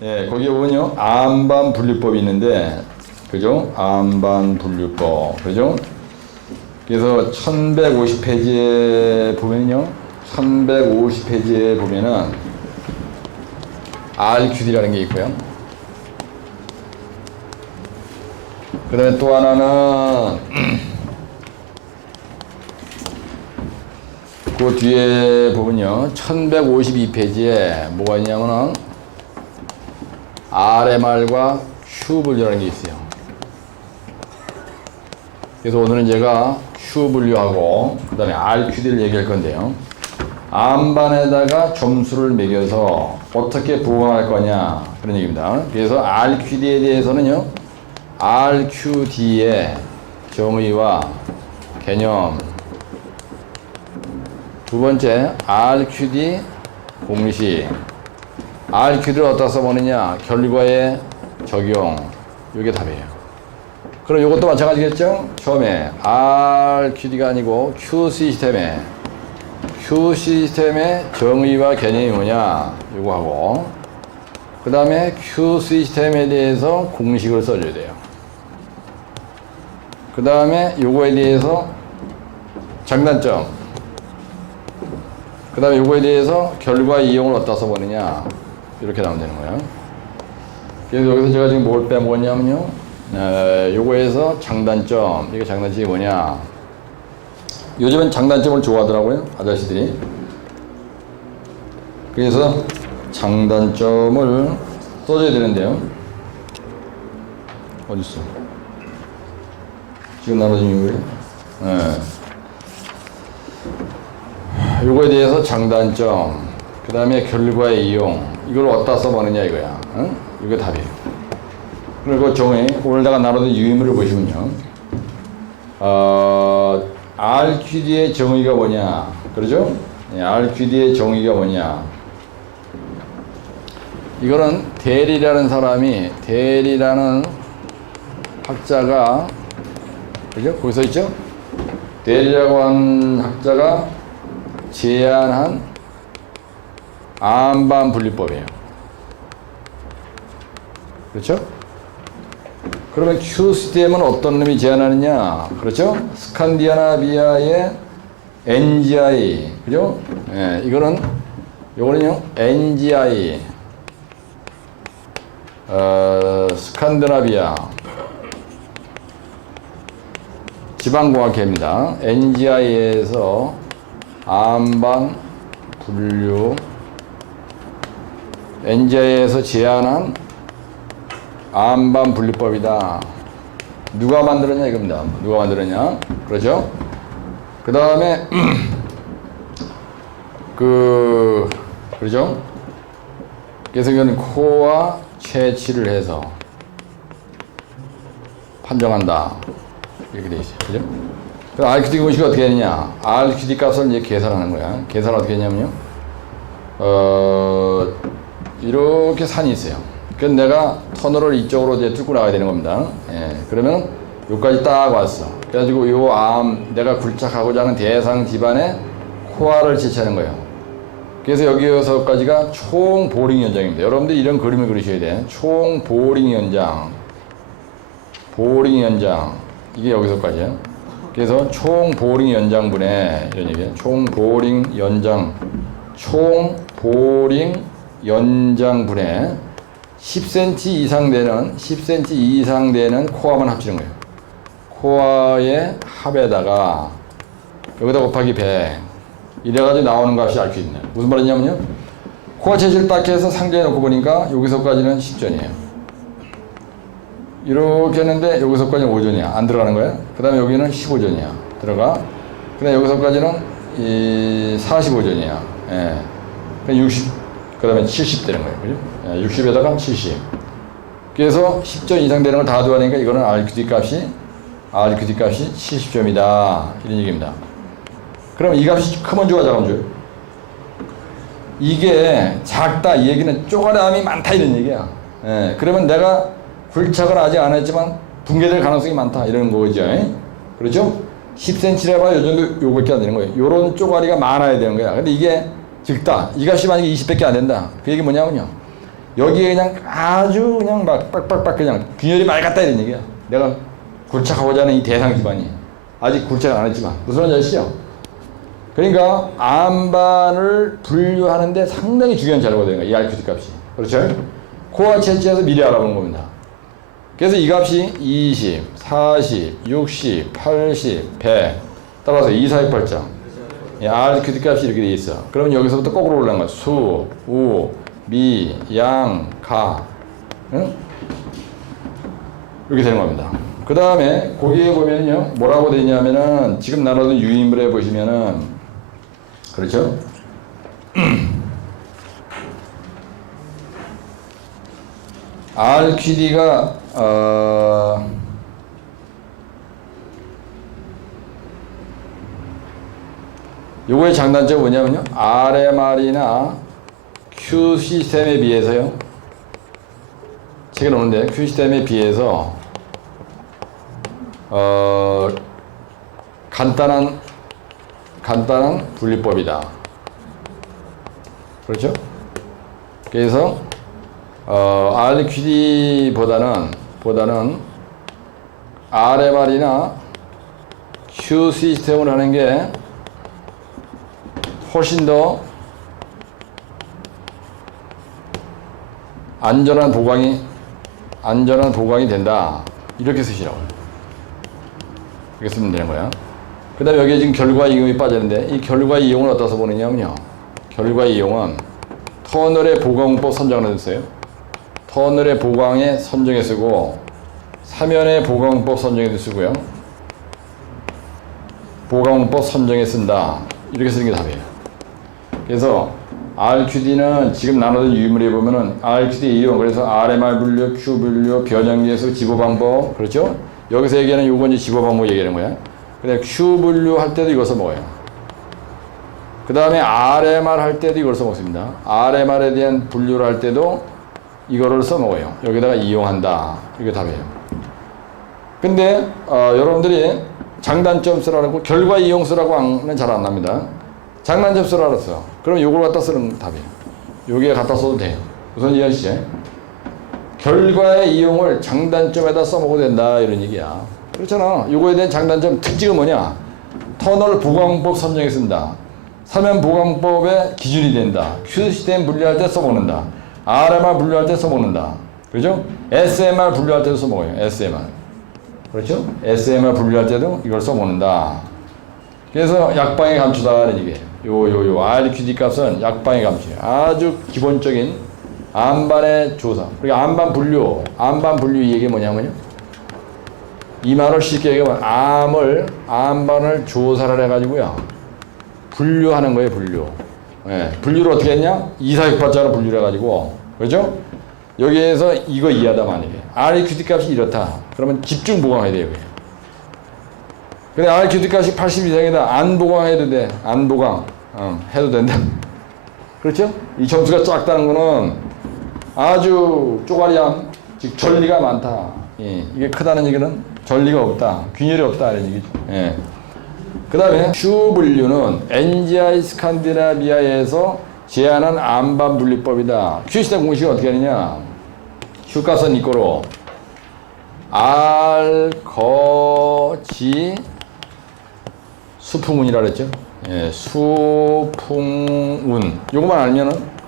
예, 거기 보면요. 암반 분류법이 있는데, 그죠? 암반 분류법. 그죠? 그래서 1150페이지에 보면요. 1150페이지에 보면은 RQD라는 게 있고요. 그 다음에 또 하나는 그 뒤에 보면요. 1152페이지에 뭐가 있냐면은 RMR과 Q 분류라는 게 있어요. 그래서 오늘은 제가 Q 분류하고 그 다음에 RQD를 얘기할 건데요. 암반에다가 점수를 매겨서 어떻게 보강할 거냐 그런 얘기입니다. 그래서 RQD에 대해서는요. RQD의 정의와 개념, 두 번째 RQD 공식, RQD를 어디다 써보느냐, 결과의 적용, 이게 답이에요. 그럼 이것도 마찬가지겠죠? 처음에 RQD가 아니고 Q 시스템의 정의와 개념이 뭐냐, 이거 하고, 그 다음에 Q 시스템에 대해서 공식을 써줘야 돼요. 그 다음에 요거에 대해서 장단점, 그 다음에 요거에 대해서 결과 이용을 어디다 써보느냐, 이렇게 나오면 되는 거예요. 그래서 여기서 제가 지금 뭘 빼먹었냐면요, 요거에서 장단점, 이게 장단점이 뭐냐, 요즘엔 장단점을 좋아하더라고요, 아저씨들이. 그래서 장단점을 써줘야 되는데요. 어딨어? 지금 나눠진 이유예요? 요거에 대해서 장단점, 그 다음에 결과의 이용, 이걸 어디다 써보느냐 이거야. 응? 이게 답이에요. 그리고 정의, 오늘다가 나눠진 유의물을 보시면요. RQD의 정의가 뭐냐, 그러죠? RQD의 정의가 뭐냐. 이거는 대리라는 학자가, 그죠? 거기 써 있죠? 대리라고 한 학자가 제안한 암반 분류법이에요. 그렇죠? 그러면 Q 시스템은 어떤 놈이 제안하느냐? 그렇죠? 스칸디나비아의 NGI, 그죠? 예, 요거는요, NGI, 스칸디나비아 지방공학회입니다. NGI에서 암반 분류, NGI에서 제안한 암반 분류법이다. 누가 만들었냐 이겁니다. 누가 만들었냐? 그렇죠? 그 다음에 그렇죠? 그래서 이거는 코와 채취를 해서 판정한다. 이렇게 돼 있어요. 그죠? 그럼 RQD 공식이 어떻게 되느냐? RQD 값을 이제 계산하는 거야. 계산 어떻게 했냐면요. 이렇게 산이 있어요. 그래서 내가 터널을 이쪽으로 이제 뚫고 나가야 되는 겁니다. 예, 그러면 여기까지 딱 왔어. 그래가지고 요 내가 굴착하고자 하는 대상 집안에 코어를 채취하는 거예요. 그래서 여기서까지가 총 보링 연장입니다. 여러분들 이런 그림을 그리셔야 돼. 총 보링 연장. 이게 여기서까지예요. 그래서 총 보링 연장분의 이런 얘기예요. 총 보링 연장분의 10cm 이상 되는 코어만 합치는 거예요. 코어의 합에다가 여기다 곱하기 100 이래가지고 나오는 값이 RQD네. 무슨 말이냐면요, 코어 채취를 딱 해서 상자에 놓고 보니까 여기서까지는 10전이에요. 이렇게 했는데 여기서까지는 5전이야. 안 들어가는 거야. 그 다음에 여기는 15전이야. 들어가. 그 다음에 여기서까지는 45전이야. 예. 60, 그 다음에 70 되는 거예요. 그죠? 60에다가 70. 그래서 10점 이상 되는 걸 다 더하니까 이거는 RQD 값이 70점이다. 이런 얘기입니다. 그럼 이 값이 크면 좋아, 작으면 좋아요? 이게 작다, 이 얘기는 쪼가리함이 많다, 이런 얘기야. 예, 그러면 내가 굴착을 아직 안 했지만 붕괴될 가능성이 많다, 이런 거죠. 그렇죠? 10cm라 해봐, 요 정도 요거밖에 안 되는 거예요. 요런 쪼가리가 많아야 되는 거야. 근데 이게 적다. 이 값이 만약에 20밖에 안 된다. 그 얘기 뭐냐면요, 여기에 그냥 아주 그냥 막 빡빡빡 그냥 균열이 맑았다 이런 얘기야. 내가 굴착하고자 하는 이 대상 기반이 아직 굴착 안 했지만 무슨 말인지 아시죠? 그러니까 암반을 분류하는데 상당히 중요한 자료가 되는 거야. 이 RQD 값이. 그렇죠? 코어 채취해서 미리 알아보는 겁니다. 그래서 이 값이 20, 40, 60, 80, 100 따라서 2, 4, 6, 8점. RQD 값이 이렇게 돼 있어. 그러면 여기서부터 거꾸로 올라간 거야. 수, 우, 미, 양, 가. 응? 이렇게 되는 겁니다. 그 다음에 거기에 보면요. 뭐라고 되어 있냐면은 지금 나눠둔 유인물에 보시면은 그렇죠? RQD가 요거의 장단점이 뭐냐면요. RMR이나 Q 시스템에 비해서요. 책에 나오는데 Q 시스템에 비해서 간단한 분리법이다. 그렇죠? 그래서 RQD보다는 RMR이나 Q 시스템을 하는 게 훨씬 더 안전한 보강이 된다. 이렇게 쓰시라고요. 이렇게 쓰면 되는 거야. 그 다음에 여기에 지금 결과 이용이 빠졌는데 이 결과 이용을 어디서 보느냐면요. 결과 이용은 터널의 보강법 선정을 해주세요. 터널의 보강에 선정해 쓰고 사면의 보강법 선정해 쓰고요. 보강법 선정해 쓴다. 이렇게 쓰는 게 답이에요. 그래서 RQD는 지금 나눠진 유인물에 보면은 RQD 이용, 그래서 RMR 분류, Q 분류, 변형계수, 집어 방법, 그렇죠? 여기서 얘기하는 요건 이제 집어 방법 얘기하는 거야. 근데 Q 분류 할 때도 이걸 써먹어요. 그 다음에 RMR 할 때도 이걸 써먹습니다. RMR에 대한 분류를 할 때도 이거를 써먹어요. 여기다가 이용한다. 이게 답이에요. 근데 여러분들이 장단점 쓰라고 결과 이용 쓰라고 하면 잘 안 납니다. 장단점 쓰라 그랬어. 그럼 요걸 갖다 쓰는 답이에요. 여기에 갖다 써도 돼요. 우선 이해하시죠? 결과의 이용을 장단점에다 써먹어도 된다 이런 얘기야. 그렇잖아. 요거에 대한 장단점 특징은 뭐냐? 터널 보강법 선정에 쓴다. 사면 보강법의 기준이 된다. Q 시스템 분류할 때 써먹는다. RMR 분류할 때 써먹는다. 그렇죠? SMR 분류할 때도 써먹어요. SMR. 그렇죠? SMR 분류할 때도 이걸 써먹는다. 그래서 약방의 감추다는 얘기예요. 요 RQD 값은 약방의 감추예요. 아주 기본적인 암반의 조사. 그러니까 암반 분류 이 얘기 뭐냐면요. 이 말을 쉽게 얘기하면 암반을 조사를 해가지고요. 분류하는 거예요, 분류. 예, 분류를 어떻게 했냐? 2, 4, 6, 8자로 분류를 해가지고. 그렇죠? 여기에서 이거 이해하다 만약에. RQD 값이 이렇다. 그러면 집중 보강해야 돼요, 여기. 근데 RQD 값이 80 이상이다. 안 보강해도 돼. 안 보강. 해도 된다. 그렇죠? 이 점수가 작다는 거는 아주 쪼가리함, 즉 전리가 많다. 예, 이게 크다는 얘기는 전리가 없다. 균열이 없다. 이런 얘기죠. 예. 그 다음에 Q 분류는 NGI 스칸디나비아에서 제안한 암반 분리법이다. Q 시스템 공식이 어떻게 하느냐? Q 값은 이거로 R, 거, 지, 수풍운이라 그랬죠? 예, 수풍운. 요것만 알면은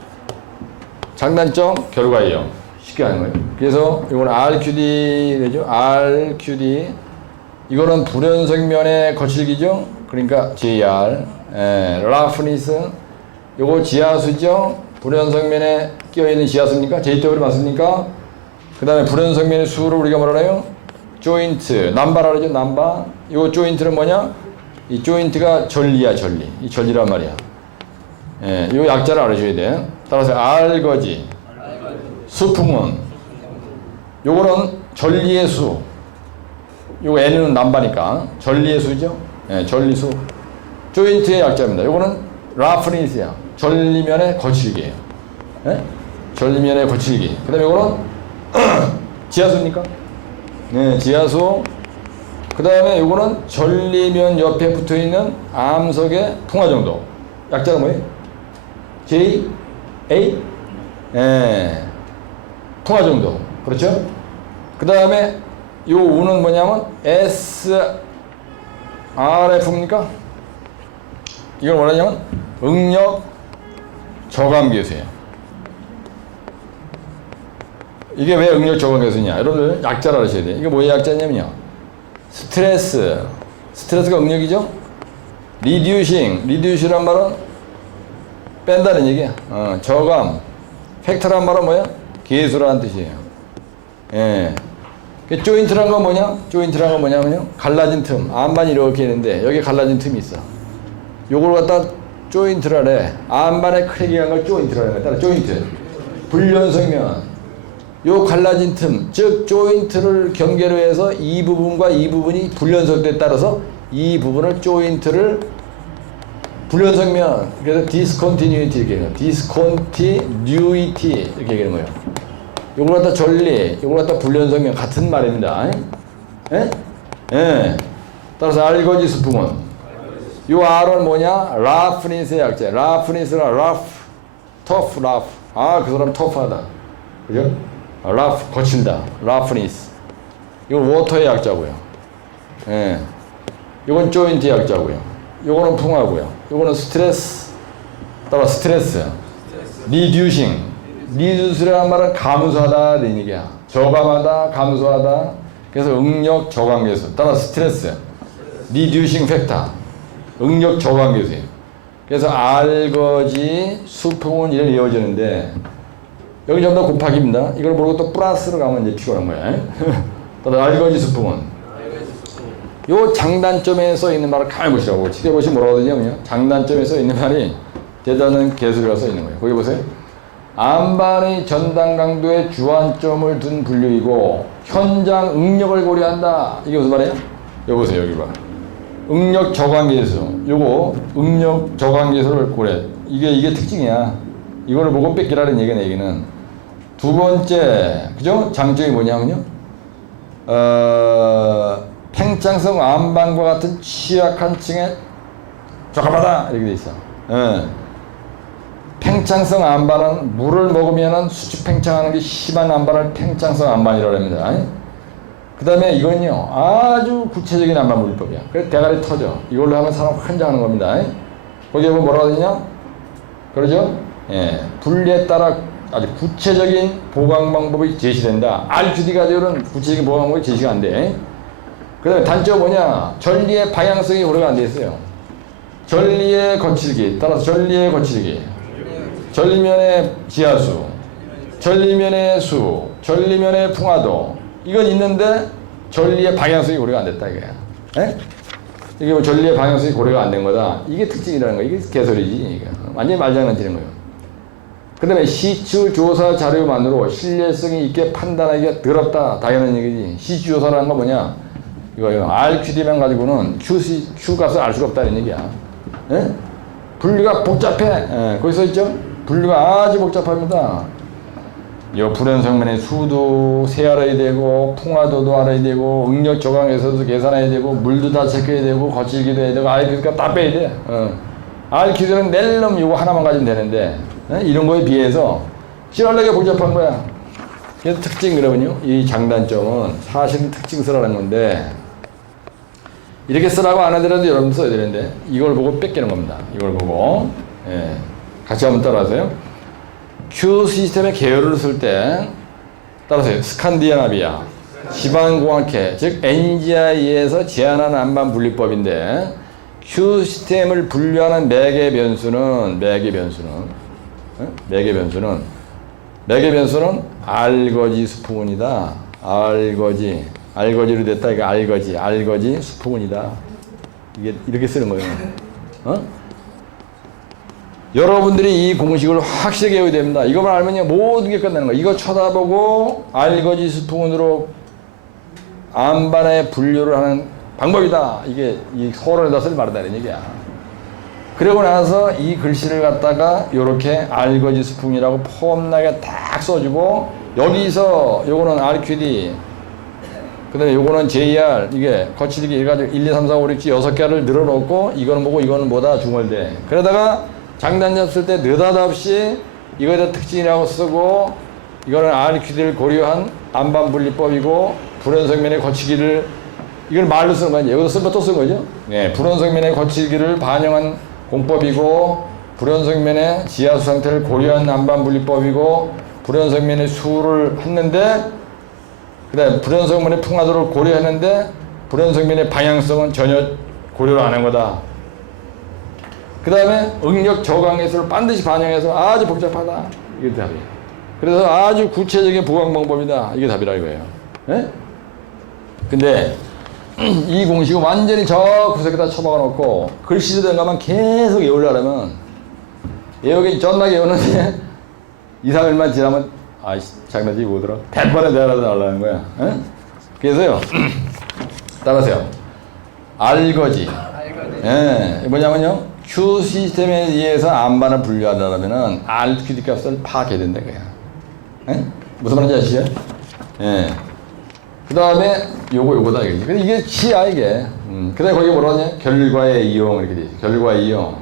장단점, 결과 이용. 쉽게 하는 거예요. 그래서 이거는 RQD 되죠? RQD. 이거는 불연성면의 거칠기죠? 그러니까 JR. 예, 라프니스. 요거 지하수죠? 불연성면에 끼어있는 지하수입니까? JW 맞습니까? 그 다음에 불연성면의 수를 우리가 뭐라 그래요? 조인트. 남바라 그러죠? 남바. 요 조인트는 뭐냐? 이 조인트가 전리야, 전리. 이 전리란 말이야. 예, 요 약자를 알아줘야 돼. 따라서 알거지, 수풍은. 요거는 전리의 수. 요거 N은 남바니까. 전리의 수죠? 예, 전리수. 조인트의 약자입니다. 요거는 라프니스야. 전리면의 거칠기예요. 예? 전리면의 거칠기. 그 다음에 요거는 지하수입니까? 네, 지하수. 그 다음에 요거는 전리면 옆에 붙어있는 암석의 풍화 정도. 약자가 뭐예요? J, A? 예. 풍화 정도. 그렇죠? 그 다음에 요 우는 뭐냐면 SRF입니까? 이걸 뭐라냐면 응력 저감계수예요. 이게 왜 응력 저감계수냐? 여러분들 약자를 알아셔야 돼요. 이게 뭐의 약자냐면요. 스트레스가 응력이죠? 리듀싱이란 말은 뺀다는 얘기야. 저감. 팩터란 말은 뭐야? 계수라는 뜻이에요. 예. 조인트란 건 뭐냐? 조인트란 건 뭐냐면요. 갈라진 틈. 안반이 이렇게 있는데 여기 갈라진 틈이 있어. 요걸 갖다 조인트라 해. 안반에 크랙이 간 걸 조인트라 해. 따라 조인트. 불연성면. 요 갈라진 틈, 즉 조인트를 경계로 해서 이 부분과 이 부분이 불연속에 따라서 이 부분을 조인트를 불연성면, 그래서 디스컨티뉴이티 이렇게 얘기해요. 디스컨티뉴이티 이렇게 얘기하는 거예요. 요걸 갖다 전리, 요걸 갖다 불연성면 같은 말입니다. 예? 예. 따라서 알거지 수풍은 요 R은 뭐냐? 라프니스의 약자. 라프니스라 라프, 터프 라프. 아, 그 사람 터프하다. 그죠? 라프 거친다. 라프니스. 이건 워터의 약자고요. 예. 이건 조인트 약자고요. 요거는 풍화고요. 요거는 스트레스. 따라 스트레스. 리듀싱. 리듀스라는 말은 감소하다 는 얘기야. 저감하다, 감소하다. 그래서 응력 저감계수. 따라 스트레스. 리듀싱 팩터. 응력 저감계수예요. 그래서 알거지 수풍은 이렇게 이어지는데 여기 전부 다 곱하기입니다. 이걸 모르고 또 플러스로 가면 이제 피곤한 거야. 따라 알거지 수풍은 요 장단점에 써 있는 말을 가만히 보시라고. 지켜보시면 뭐라고 하냐면요. 장단점에 써 있는 말이 대단한 개수가 써 있는 거예요. 거기 보세요. 안반의 전단 강도에 주안점을 둔 분류이고 현장 응력을 고려한다. 이게 무슨 말이에요? 여기 보세요. 여기 봐. 응력 저감계수. 요거 응력 저감계수를 고려. 이게 특징이야. 이거를 보고 뺏기라는 얘기는 두 번째, 그죠? 장점이 뭐냐면요. 팽창성 안반과 같은 취약한 층에 적합하다 이렇게 돼 있어. 예. 팽창성 안반은 물을 먹으면은 수축 팽창하는 게 심한 안반을 팽창성 안반이라고 합니다. 그 다음에 이건요 아주 구체적인 안반 물법이야. 그래서 대가리 터져. 이걸로 하면 사람 환장하는 겁니다. 거기에 보면 뭐라고 하느냐? 그러죠? 예. 분리에 따라 아주 구체적인 보강 방법이 제시된다. RQD가 되는 구체적인 보강 방법이 제시가 안 돼. 그 다음에 단점 뭐냐? 전리의 방향성이 고려가 안 돼 있어요. 전리의 거칠기, 따라서 전리의 거칠기, 전리면의 지하수, 전리면의 수, 전리면의 풍화도, 이건 있는데 전리의 방향성이 고려가 안 됐다 이거야. 에? 이게 뭐 전리의 방향성이 고려가 안 된 거다. 이게 특징이라는 거야. 이게 개소리지. 이게. 완전히 말장난치는 거예요. 그 다음에 시추 조사 자료만으로 신뢰성이 있게 판단하기가 더럽다. 당연한 얘기지. 시추 조사라는 건 뭐냐? 이거요. RQD만 가지고는 Q 값을 알 수가 없다는 얘기야. 예? 분류가 복잡해. 예, 거기 써 있죠? 분류가 아주 복잡합니다. 요 불연성면의 수도 세 알아야 되고, 풍화도도 알아야 되고, 응력 저강에서도 계산해야 되고, 물도 다 체크해야 되고, 거칠기도 해야 되고, RQD가 다 빼야 돼. RQD는 낼름 요거 하나만 가지면 되는데, 예? 이런 거에 비해서 씨랄하게 복잡한 거야. 그래서 특징 그러면요. 이 장단점은 사실 특징 쓰라는 건데, 이렇게 쓰라고 안 하더라도 여러분 써야 되는데 이걸 보고 뺏기는 겁니다. 이걸 보고 예. 같이 한번 따라하세요. Q 시스템의 계열을 쓸 때 따라서요. 스칸디나비아 지방공학회 즉 NGI에서 제안한 안반 분리법인데 Q 시스템을 분류하는 매개 변수는 알거지 수풍운이다. 알거지로 됐다. 이거 알거지 수풍운이다. 이게 이렇게 쓰는 거예요. 여러분들이 이 공식을 확실하게 외워야 됩니다. 이것만 알면요 모든 게 끝나는 거예요. 이거 쳐다보고 알거지 수풍운으로 안반의 분류를 하는 방법이다. 이게 이 서론에다 쓸 말이다는 얘기야. 그러고 나서 이 글씨를 갖다가 요렇게 알거지 수풍이라고 폼나게 딱 써주고 여기서 요거는 RQD 그 다음에 요거는 JR 이게 거칠기 해가지고 1, 2, 3, 4, 5, 6, 6개를 늘어놓고 이거는 뭐고 이거는 뭐다 중얼대. 그러다가 장단 잡을 때 느닷없이 이거에 대한 특징이라고 쓰고 이거는 RQD를 고려한 안반분리법이고 불연성면의 거치기를 이걸 말로 쓰는 거 아니에요? 여기서 쓴 거 또 쓴 거죠? 네, 불연성면의 거치기를 반영한 공법이고 불연성면의 지하수 상태를 고려한 안반분리법이고 불연성면의 수를 했는데 그다음에 불연성면의 풍화도를 고려했는데 불연성면의 방향성은 전혀 고려를 안 한 거다. 그 다음에 응력 저강해수를 반드시 반영해서 아주 복잡하다. 이게 답이에요. 그래서 아주 구체적인 보강 방법이다. 이게 답이라 이거예요. 예? 근데 이 공식은 완전히 저 구석에다 처박아 놓고 글씨도 된 것만 계속 외우려면 외우긴 존나게 외우는데 2, 3일만 지나면 아이씨 장난치기 뭐더라 100번에 대하라도 나오려는 거야. 예? 그래서요 따라하세요. 알거지. 예, 뭐냐면요 Q 시스템에 의해서 안반을 분류하려면은 RQD 값을 파악해야 된다 그야. 예? 무슨 말인지 아시죠? 예. 그 다음에 요거다 이거지. 근데 이게 키야 이게. 그 다음에 거기 뭐라 하냐? 결과의 이용 이렇게 되지. 결과의 이용.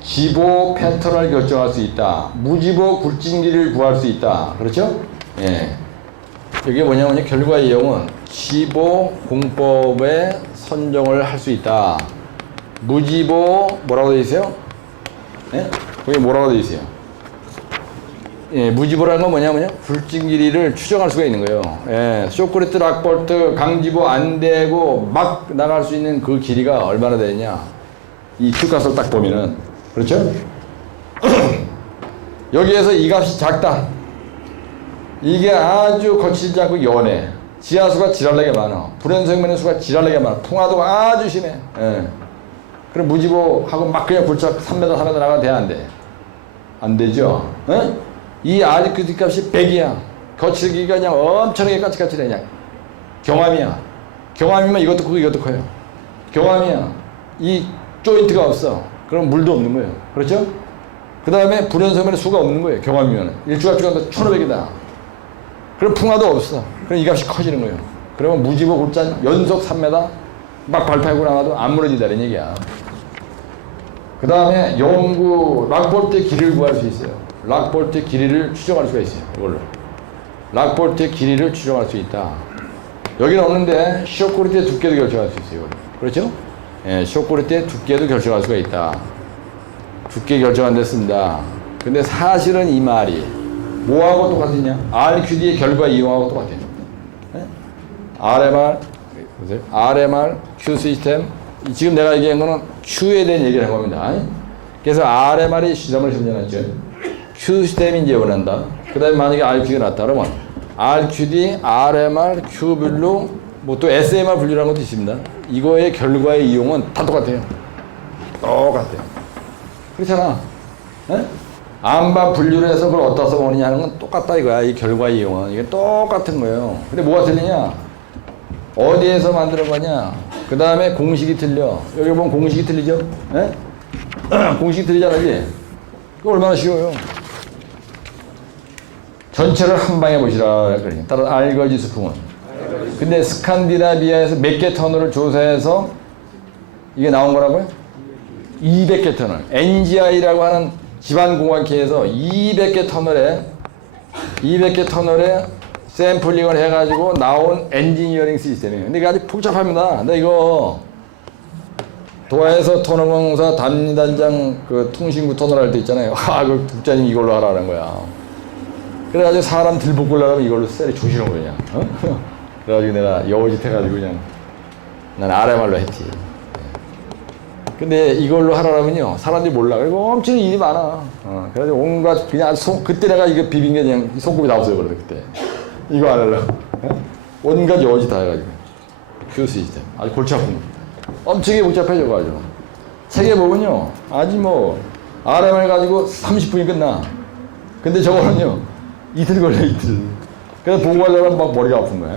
지보 패턴을 결정할 수 있다. 무지보 굴진기를 구할 수 있다. 그렇죠? 예. 이게 뭐냐면 결과의 이용은 지보 공법에 선정을 할 수 있다. 무지보 뭐라고 되어 있어요? 예? 거기 뭐라고 되어 있어요? 예, 무지보라는 건 뭐냐면요. 굴진 길이를 추정할 수가 있는 거예요. 예, 쇼크레트, 락볼트, 강지보 안 되고 막 나갈 수 있는 그 길이가 얼마나 되느냐. 이 Q값을 딱 보면은. 그렇죠? 여기에서 이 값이 작다. 이게 아주 거칠지 않고 연해. 지하수가 지랄나게 많아. 불연성면의 수가 지랄나게 많아. 풍화도가 아주 심해. 예. 그럼 무지보하고 막 그냥 굴착 3m, 4m 나가면 돼, 안 돼? 안 되죠? 예? 이 RQD 값이 100이야. 거칠기가 그냥 엄청나게 까칠까칠해, 그냥. 경함이야. 경함이면 이것도 크고 이것도 커요. 경함이야. 이 조인트가 없어. 그럼 물도 없는 거예요. 그렇죠? 그 다음에 불연성면의 수가 없는 거예요. 경함이면. 일주합주가 1500이다. 그럼 풍화도 없어. 그럼 이 값이 커지는 거예요. 그러면 무지보 굴잔 연속 3m 막 발파하고 나가도 안 무너진다는 얘기야. 그 다음에 연구 락볼트의 길이를 구할 수 있어요. 락볼트의 길이를 추정할 수가 있어요. 이걸로. 락볼트의 길이를 추정할 수 있다. 여기는 없는데 쇼크리트의 두께도 결정할 수 있어요. 그렇죠? 예, 쇼크리트의 두께도 결정할 수가 있다. 두께 결정 안 됐습니다. 근데 사실은 이 말이 뭐하고 똑같으냐? RQD의 결과 이용하고 똑같아요. 예? RMR, Q 시스템. 지금 내가 얘기한 거는 Q에 대한 얘기를 한 겁니다. 그래서 RMR이 시점을 현재놨죠. Q 시스템이 이제 원한다. 그 다음에 만약에 RQD가 나왔다. 그러면 RQD, RMR, Q별로 뭐 또 SMR 분류라는 것도 있습니다. 이거의 결과의 이용은 다 똑같아요. 똑같아요. 그렇잖아. 에? 안반 분류를 해서 그걸 어디다 써먹느냐 하는 건 똑같다 이거야. 이 결과의 이용은. 이게 똑같은 거예요. 근데 뭐가 틀리냐? 어디에서 만드는 거냐? 그 다음에 공식이 틀려. 여기 보면 공식이 틀리죠? 에? 공식이 틀리잖아, 이게. 그거 얼마나 쉬워요. 전체를 한 방에 보시라. 따라서 알거지 수풍은. 근데 스칸디나비아에서 몇 개 터널을 조사해서 이게 나온 거라고요? 200개 터널. NGI라고 하는 지방공학회에서 200개 터널에 샘플링을 해가지고 나온 엔지니어링 시스템이에요. 근데 이게 아주 복잡합니다. 근데 이거 도하에서 터널공사 단위단장 그 통신구 터널 할 때 있잖아요. 그 국장님 이걸로 하라는 거야. 그래가지고 사람 들볶으려면 이걸로 쎄리 조시는 거냐. 그래가지고 내가 여우짓 해가지고 그냥 난 RMR로 했지. 근데 이걸로 하라면요 사람들이 몰라. 그리고 엄청 일이 많아. 그래가지고 온갖 그냥 그때 내가 이거 비빈 게 그냥 손꼽이 다 없어요. 그때 이거 안 하려고 온갖 여우짓 다 해가지고 Q 시스템 아주 골치 아픈 엄청나게 복잡해져가지고 책에 보면요 아주 뭐 RMR 가지고 30분이 끝나. 근데 저거는요 이틀 걸려 이틀. 그래서 보고하려면 막 머리가 아픈 거야.